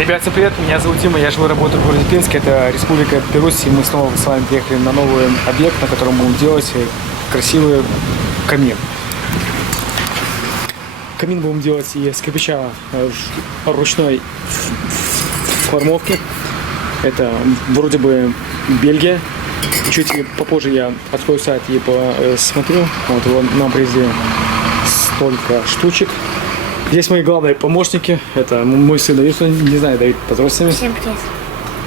Ребят, всем привет, меня зовут Дима, я живу и работаю в городе Пинске, это Республика Беларусь, и мы снова с вами приехали на новый объект, на котором будем делать красивый камин. Камин будем делать из кирпича ручной формовки. Это вроде бы Бельгия. Чуть попозже я открою сайт и посмотрю. Вот нам привезли столько штучек. Здесь мои главные помощники. Это мой сын Давид, не знаю, Давид, поздоровайся. Всем привет.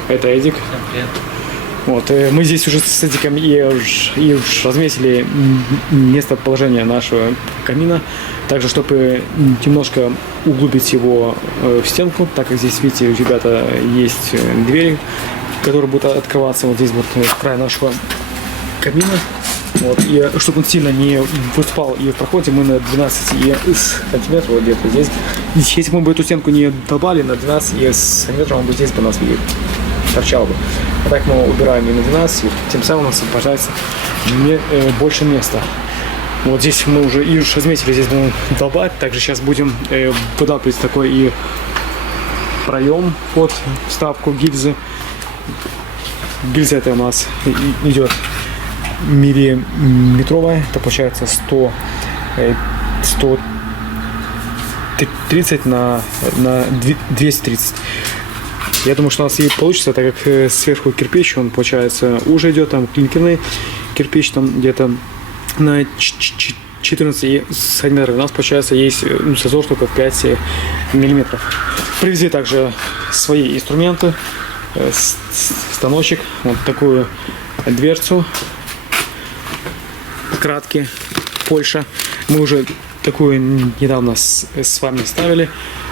Это Эдик. Всем привет. Вот, мы здесь уже с Эдиком и разметили местоположение нашего камина. Также, чтобы немножко углубить его в стенку, так как здесь, видите, у ребята есть двери, которые будут открываться вот здесь вот край нашего камина. Вот, и чтобы он сильно не выступал и в проходе, мы на 12 сантиметров где-то здесь. Если мы бы эту стенку не долбали, на 12 сантиметров он бы здесь бы у нас торчал бы. А так мы убираем и на 12, и тем самым освобождается больше места. Вот здесь мы уже и разметили, здесь будем долбать. Также сейчас будем выдалбливать такой и проем под вставку гильзы. Гильза это у нас идет миллиметровая, это получается 130 на 230. Я думаю, что у нас и получится, так как сверху кирпич, он получается уже идет, там клинкерный кирпич, там где-то на 14 сантиметров. У нас получается есть зазор только в 5 миллиметров. Привезли также свои инструменты, станочек, вот такую дверцу. Кратки, Польша. Мы уже такую недавно с вами ставили.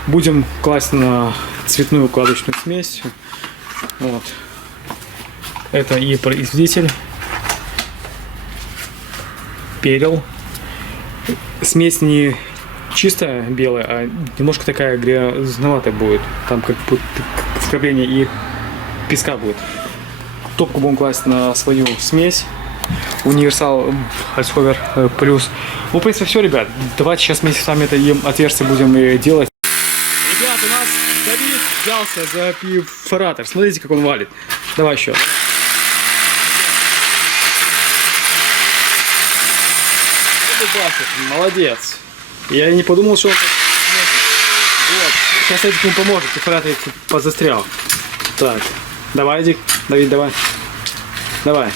Будем класть на цветную укладочную смесь. Вот. Это и производитель. Перил. Смесь не чистая белая, а немножко такая грязноватая будет. Там как вкрапление и песка будет. Топку будем класть на свою смесь. Универсал Альсховер плюс. Ну, в принципе, все, ребят. Давайте сейчас вместе с вами это отверстие будем делать. Ребят, у нас Давид взялся за перфоратор. Смотрите, как он валит. Давай еще. Молодец. Я не подумал, что он так сможет. Вот. Сейчас Эдик ему поможет. Перфоратор позастрял. Так. Давай, Эдик. Давид, давай. Давай.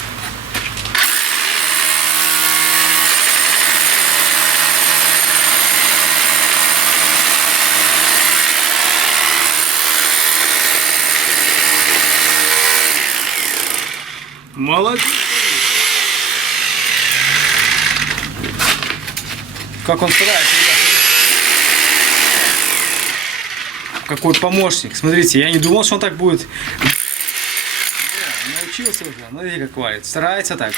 Молодец! Как он старается, ребят. Какой помощник. Смотрите, я не думал, что он так будет. Научился уже. Смотрите, как валит. Старается так.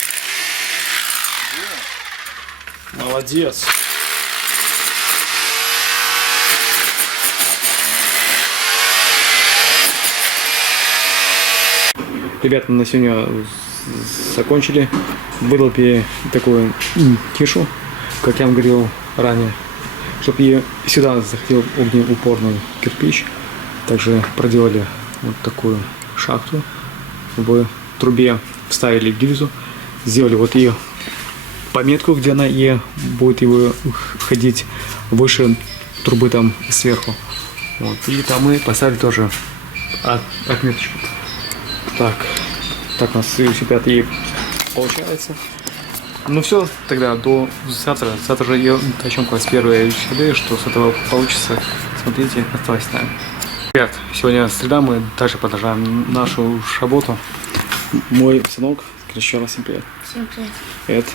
Молодец. Ребята, на сегодня закончили. Выдолбили такую нишу, как я вам говорил ранее, чтобы ее сюда заходил огнеупорный кирпич. Также проделали вот такую шахту, в трубе вставили гильзу, сделали вот ее пометку, где она и будет его ходить выше трубы там сверху. Вот. И там мы поставили тоже отметочку. Так у нас, ребята, и получается. Ну все, тогда до завтра. Завтра же я начнем класть первые ряды, что с этого получится. Смотрите, оставайтесь с нами. Ребят, сегодня среда, мы дальше продолжаем нашу работу. Мой сынок, еще раз всем привет. Всем привет. Привет.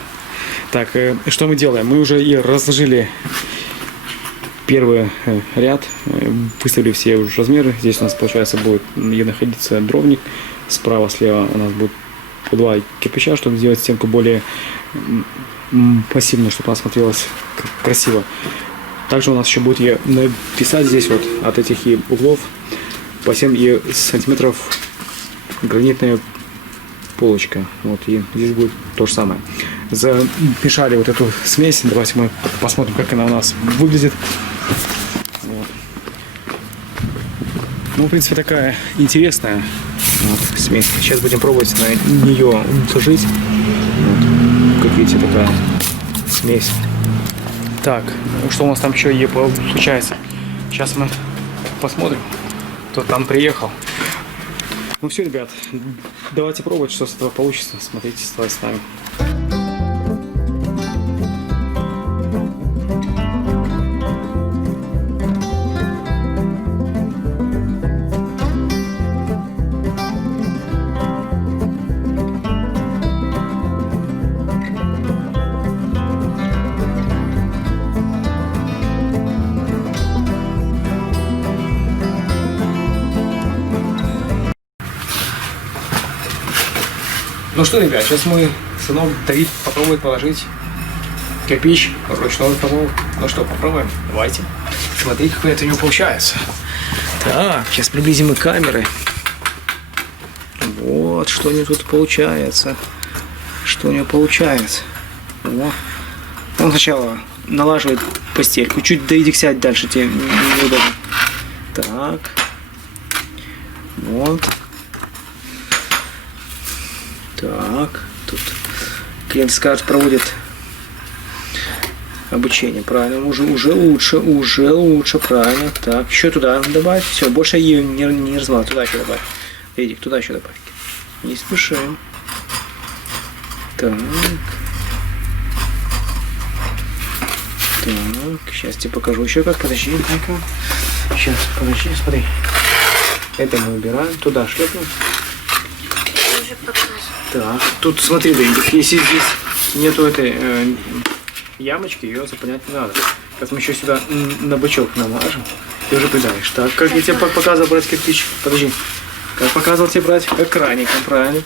Так, что мы делаем? Мы уже и разложили первый ряд, выставили все уже размеры. Здесь у нас, получается, будет и находиться дровник. Справа, слева у нас будет по 2 кирпича, чтобы сделать стенку более массивную, чтобы она смотрелась красиво. Также у нас еще будет и написать здесь вот от этих и углов по 7 сантиметров гранитная полочка. Вот, и здесь будет то же самое. Замешали вот эту смесь. Давайте мы посмотрим, как она у нас выглядит. Вот. Ну, в принципе, такая интересная вот, смесь. Сейчас будем пробовать на нее сложить. Вот, как видите, такая смесь. Так, что у нас там еще получается? Сейчас мы посмотрим, кто там приехал. Ну все, ребят, давайте пробовать, что с этого получится. Смотрите, оставайтесь с нами. Ну что, ребят, сейчас мы сынок Давид попробует положить кирпич ручной формовки. Ну что, попробуем? Давайте. Смотрите, как это у него получается. Так, сейчас приблизим и камеры. Вот, что у него тут получается. Что у него получается. О. Он сначала налаживает постельку. Чуть Давидик сядь дальше, тебе неудобно. Так. Вот. Так, тут клиент скажет, проводит обучение. Правильно, уже лучше, правильно. Так, еще туда добавить. Все, больше ее не размазать. Туда еще добавить. Эдик, туда еще добавить. Не спешим. Так. Так, сейчас тебе покажу еще как. Подожди, дай-ка. Сейчас, подожди, смотри. Это мы убираем. Туда шлепнем. Так, тут смотри, Давидик, если здесь нету этой ямочки, ее заполнять не надо. Сейчас мы еще сюда на бычок намажем и уже придаешь. Так, как я тебе показывал брать кирпич? Подожди. Как показывал тебе брать? Как краником, правильно.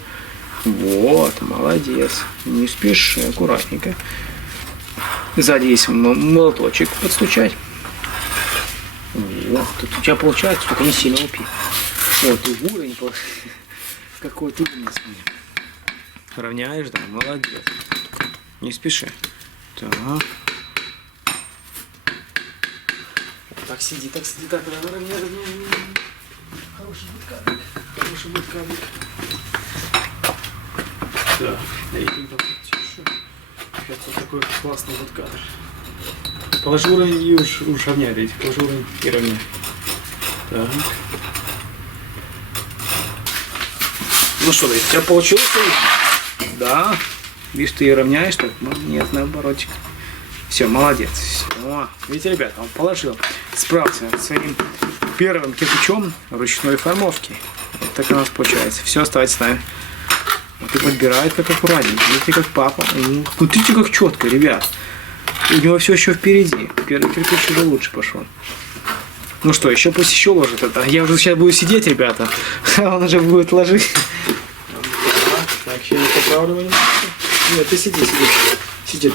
Вот, молодец. Не спеши, аккуратненько. Сзади есть молоточек подстучать. Вот, тут у тебя получается, только не сильно упи. Вот, уровень какой ты у нас. Равняешь, да, молодец. Не спеши. Так. Так сиди, так. Равняй. Хороший будет кадрик. Так, сейчас вот такой классный вот кадр. Положи уровень и уж равняй, дайте. Положи уровень и равняй. Так. Ну что, у тебя получилось? Да. Видишь, ты ее равняешь, что? Нет, наоборот. Все, молодец. Все. Видите, ребята, он положил. Справился с своим первым кирпичом ручной формовки. Вот так у нас получается. Все, оставайтесь с нами. Вот и подбирает как аккуратненько. Видите, как папа. Смотрите, как четко, ребят. У него все еще впереди. Первый кирпич уже лучше пошел. Ну что, еще пусть еще ложит это. Я уже сейчас буду сидеть, ребята. А он уже будет ложить. Так, еще не поправлю. Нет, ты сиди. Сиди.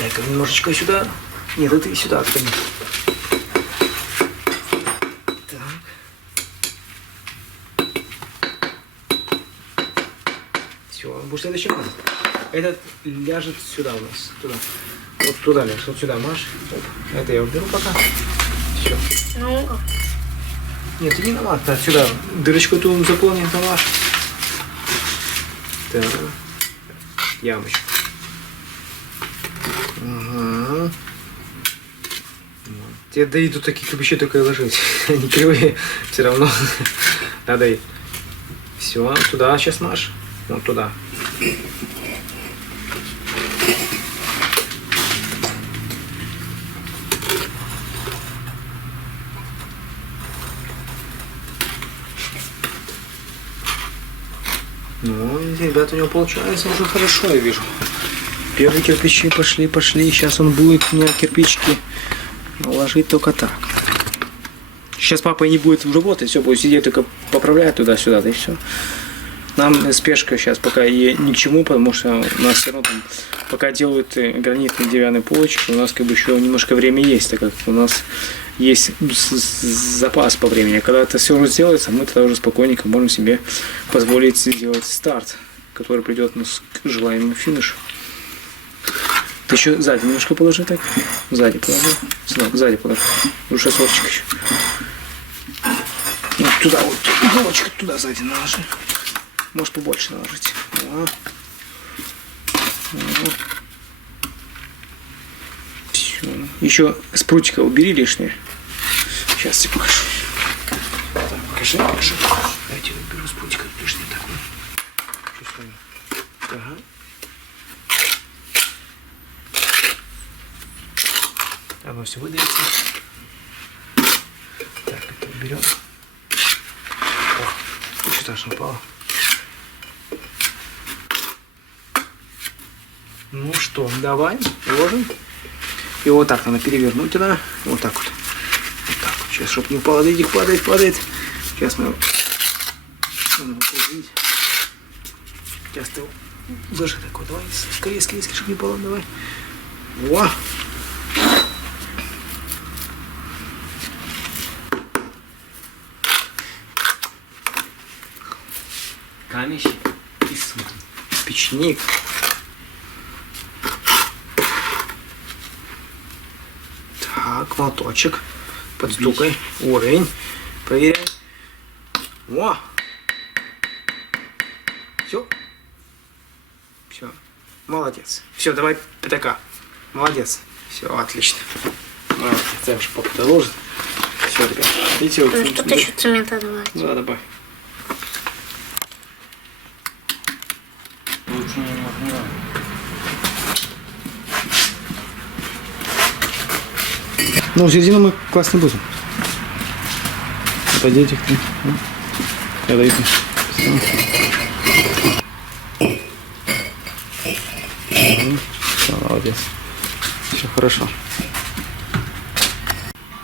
Так, немножечко сюда. Нет, это и сюда отходи. Так. Все, будет следующий раз. Этот ляжет сюда у нас. Туда. Вот туда ляжет. Вот сюда маш. Оп. Это я уберу пока. Все. Ну-ка. Нет, ты не намажь, сюда дырочку ту заполним, намажь. Так, ямочку. Ага. Тебе дают тут такие кирпичи только и ложить. Они кривые, все равно. Надо и. Все, туда сейчас маш. Вот туда. Ну, ребята, у него получается уже хорошо, я вижу. Первые кирпичи пошли. Сейчас он будет мне кирпичики ложить только так. Сейчас папа не будет работать, все, будет сидеть, только поправлять туда-сюда, да и все. Нам спешка сейчас пока и ни к чему, потому что у нас все равно там, пока делают гранитный деревянный полочек, у нас как бы еще немножко время есть, так как у нас есть запас по времени. Когда это все уже сделается, мы тогда уже спокойненько можем себе позволить сделать старт, который придет нас к желаемому финишу. Ты еще сзади немножко положи так. Сзади положи. Сынок, сзади положи. Уже сорчик еще. Вот туда вот. Иголочку туда сзади наложи. Можешь побольше наложить. О. О. Все. Еще с прутика убери лишнее. Сейчас тебе покажу. Так, покажи. Дайте уберу с прутика лишнее такое. Чувствую. Ага. Оно все выдается. Так, это уберем. О, что-то аж упало. Ну что, давай, ложим. И вот так надо перевернуть туда. Вот так вот. Вот так вот. Сейчас, чтобы не упало, видите, падает. Сейчас мы его надо покрутить. Сейчас ты его ложи так вот. Давай, скорее, чтобы не упало, давай. Во! Камещ и печник. Так, молоточек. Подстукай. Уровень. Проверяй. О! Все. Все. Молодец. Все, давай пятака. Молодец. Все, отлично. Молодец. Я уже папа доложит. Все, ребят. Видите, вот, что ты еще цемента добавить? Да, добавь. Ну, середину мы класть не будем. Отойдите их. Я даю. Все, молодец. Все хорошо.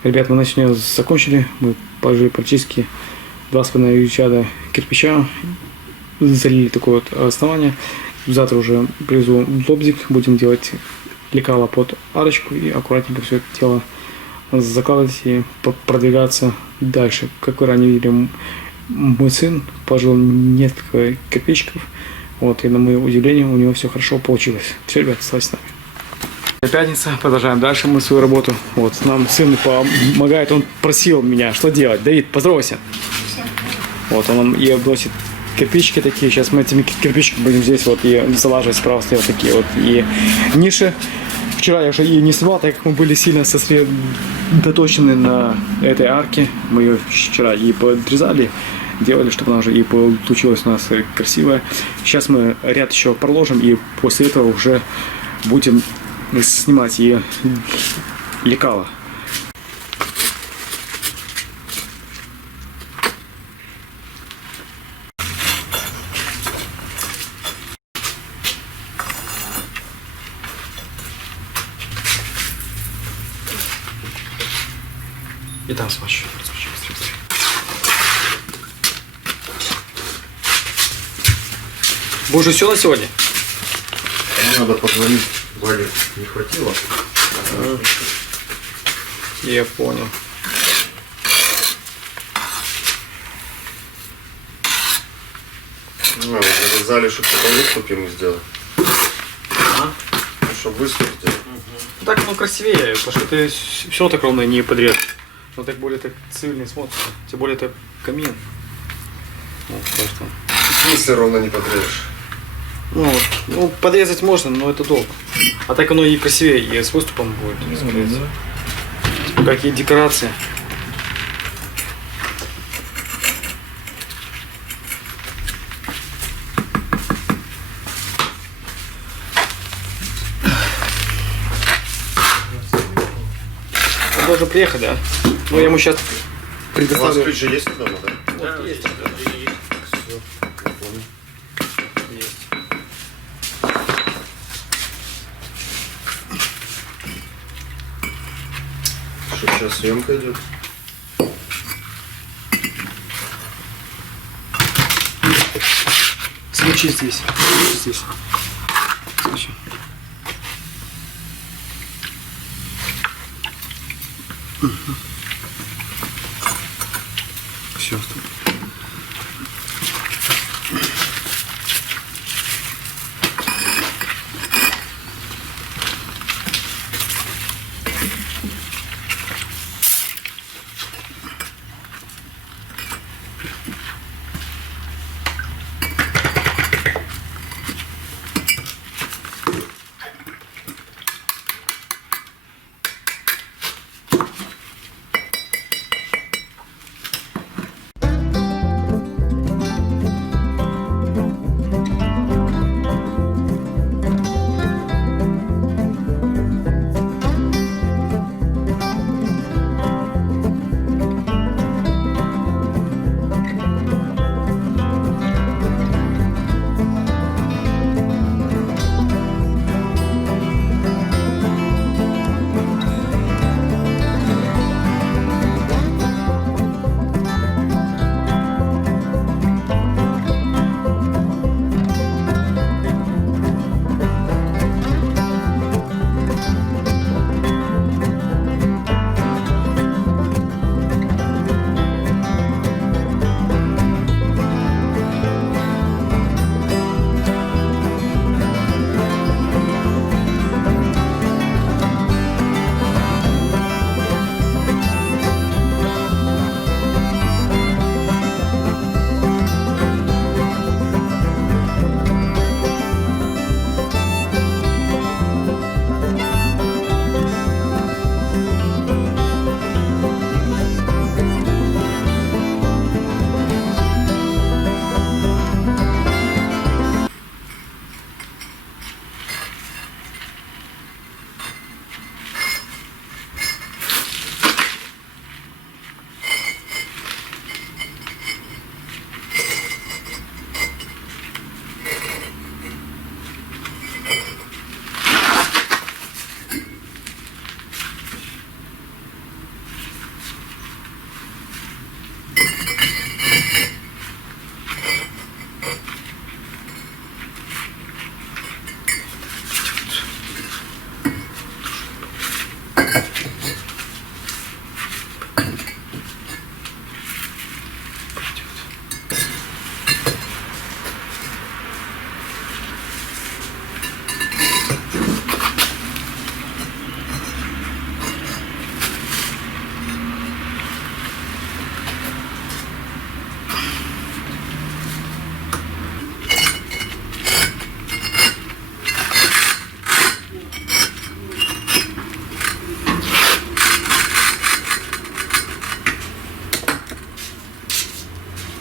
Ребят, мы на сегодня закончили. Мы положили практически 2,5 чада кирпича. Залили такое вот основание. Завтра уже привезу лобзик. Будем делать лекало под арочку и аккуратненько все это дело закладывать и продвигаться дальше. Как вы ранее видели, мой сын положил несколько кирпичиков. Вот, и на мое удивление у него все хорошо получилось. Все, ребят, оставайтесь с нами. Пятница, продолжаем дальше мы свою работу. Вот, нам сын помогает, он просил меня, что делать. Давид, поздоровайся. Вот, он и обносит кирпичики такие. Сейчас мы этими кирпичиками будем здесь вот и залаживать справа-слева такие вот и ниши. Вчера я уже ее не снимал, так как мы были сильно сосредоточены на этой арке. Мы ее вчера и подрезали, делали, чтобы она уже и получилась у нас красивая. Сейчас мы ряд еще проложим и после этого уже будем снимать и лекало. И там смочу. Боже, все на сегодня? Надо позвонить. Вали не хватило. Я понял. Ну, вы нарезали, чтобы потом выступ ему сделать. Чтобы выступ сделать. Так оно красивее, потому что ты все так ровно не подрез. Но так более так цивильно смотрится. Тем более это камин. Вот, просто. В смысле ровно не подрежешь? Ну, подрезать можно, но это долго. А так оно и красивее, и с выступом будет смотреться. Какие декорации. Он должен приехать, да? Ну, я ему сейчас У вас предоставлю. ключ же есть дома, да? Вот, есть. Все, я понял. Есть. Что сейчас съемка идет? Свечи здесь. Здесь. Свечи. Все.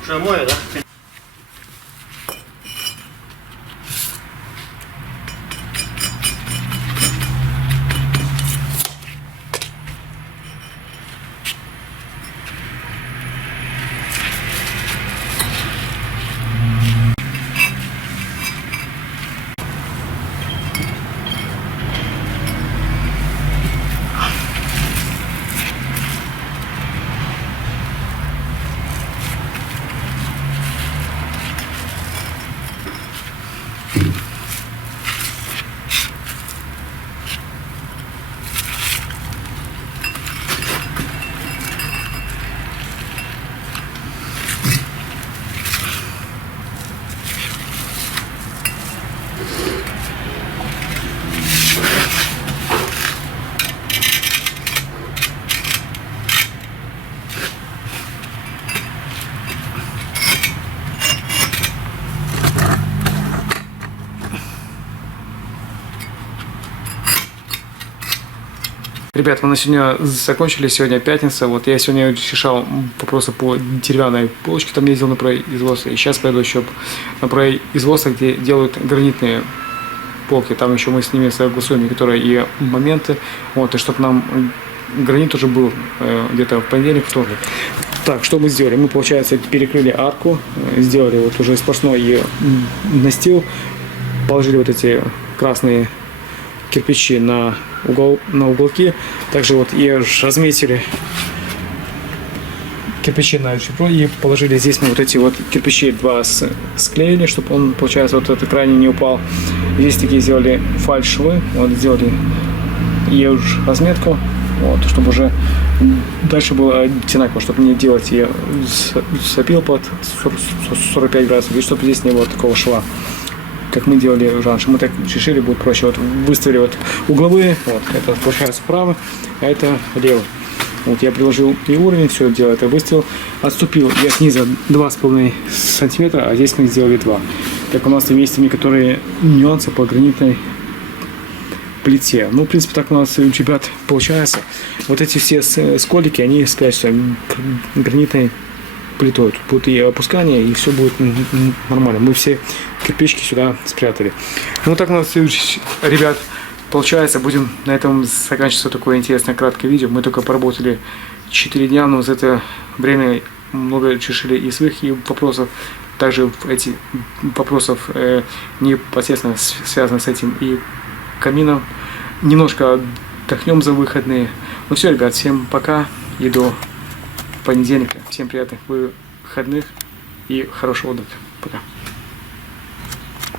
Что, я мою, да? Ребят, мы на сегодня закончили, сегодня пятница. Вот я сегодня решал вопросы по деревянной полочке, там ездил на производство. И сейчас пойду еще на производство, где делают гранитные полки. Там еще мы с ними согласуем некоторые и моменты. Вот, и чтобы нам гранит уже был где-то в понедельник, вторник. Так, что мы сделали? Мы, получается, перекрыли арку, сделали вот уже сплошной и настил, положили вот эти красные кирпичи на уголки. Также вот и разметили кирпичи на альфипро и положили здесь на вот эти вот кирпичи два склеили, чтобы он, получается, вот этот крайне не упал. Здесь такие сделали фальш-швы, вот сделали и уже разметку, вот, чтобы уже дальше было одинаково, чтобы не делать и сопил под 45 градусов, и чтобы здесь не было такого шва, как мы делали раньше. Мы так решили, будет проще. Вот выставили вот угловые, вот это получается правый, а это левый. Вот я приложил и уровень, все делал, это выставил, отступил я снизу 2,5 сантиметра, а здесь мы сделали 2. Так у нас есть некоторые нюансы по гранитной плите. Ну, в принципе, так у нас, ребят, получается. Вот эти все сколики, они спрячутся гранитной плитой. Тут будет и опускание, и все будет нормально. Мы все кирпичики сюда спрятали. Ну, так у нас, ребят, получается, будем на этом заканчиваться такое интересное краткое видео. Мы только поработали 4 дня, но за это время много решили и своих и вопросов. Также эти вопросов непосредственно связаны с этим и камином. Немножко отдохнем за выходные. Ну все, ребят, всем пока и до понедельника. Всем приятных выходных и хорошего отдыха. Пока.